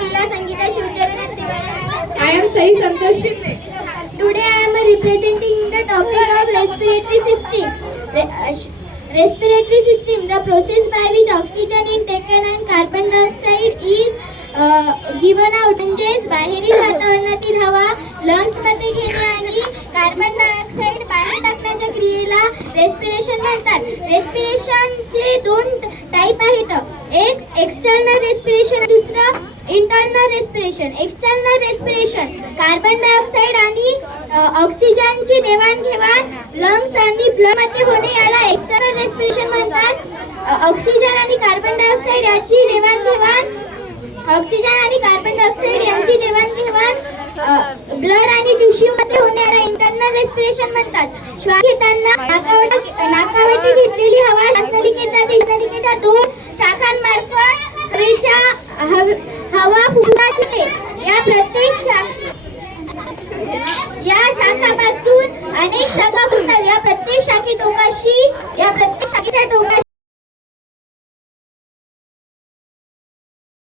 Riya Sangeeta Shivcharan. I am Sai Santosh Shinde. Today I am representing the topic of respiratory system. Respiratory system, the process by which oxygen is taken and carbon dioxide is given out. म्हणजेच बाहेरील वातावरणातील हवा lungs मध्ये घेणे आणि carbon dioxide बाहेर टाकण्याच्या क्रियेला रेस्पिरेशन म्हणतात. रेस्पिरेशनचे दोन टाइप आहेत. एक एक्सटर्नल रेस्पिरेशन, दुसरा internal respiration. External respiration carbon dioxide आणि ऑक्सिजनची देवाणघेवाण लंग्स आणि ब्लड मध्ये होणे याला एक्सटर्नल रेस्पिरेशन म्हणतात. ऑक्सिजन आणि कार्बन डायऑक्साइड यांची देवाणघेवाण ब्लड आणि टिश्यू मध्ये होणारा इंटरनल रेस्पिरेशन म्हणतात. श्वास घेताना नाकावाटे घेतलेली हवा श्वासनलिकेच्या दोन शाखांमार्फत हवा फुफुसात होते. या प्रत्येक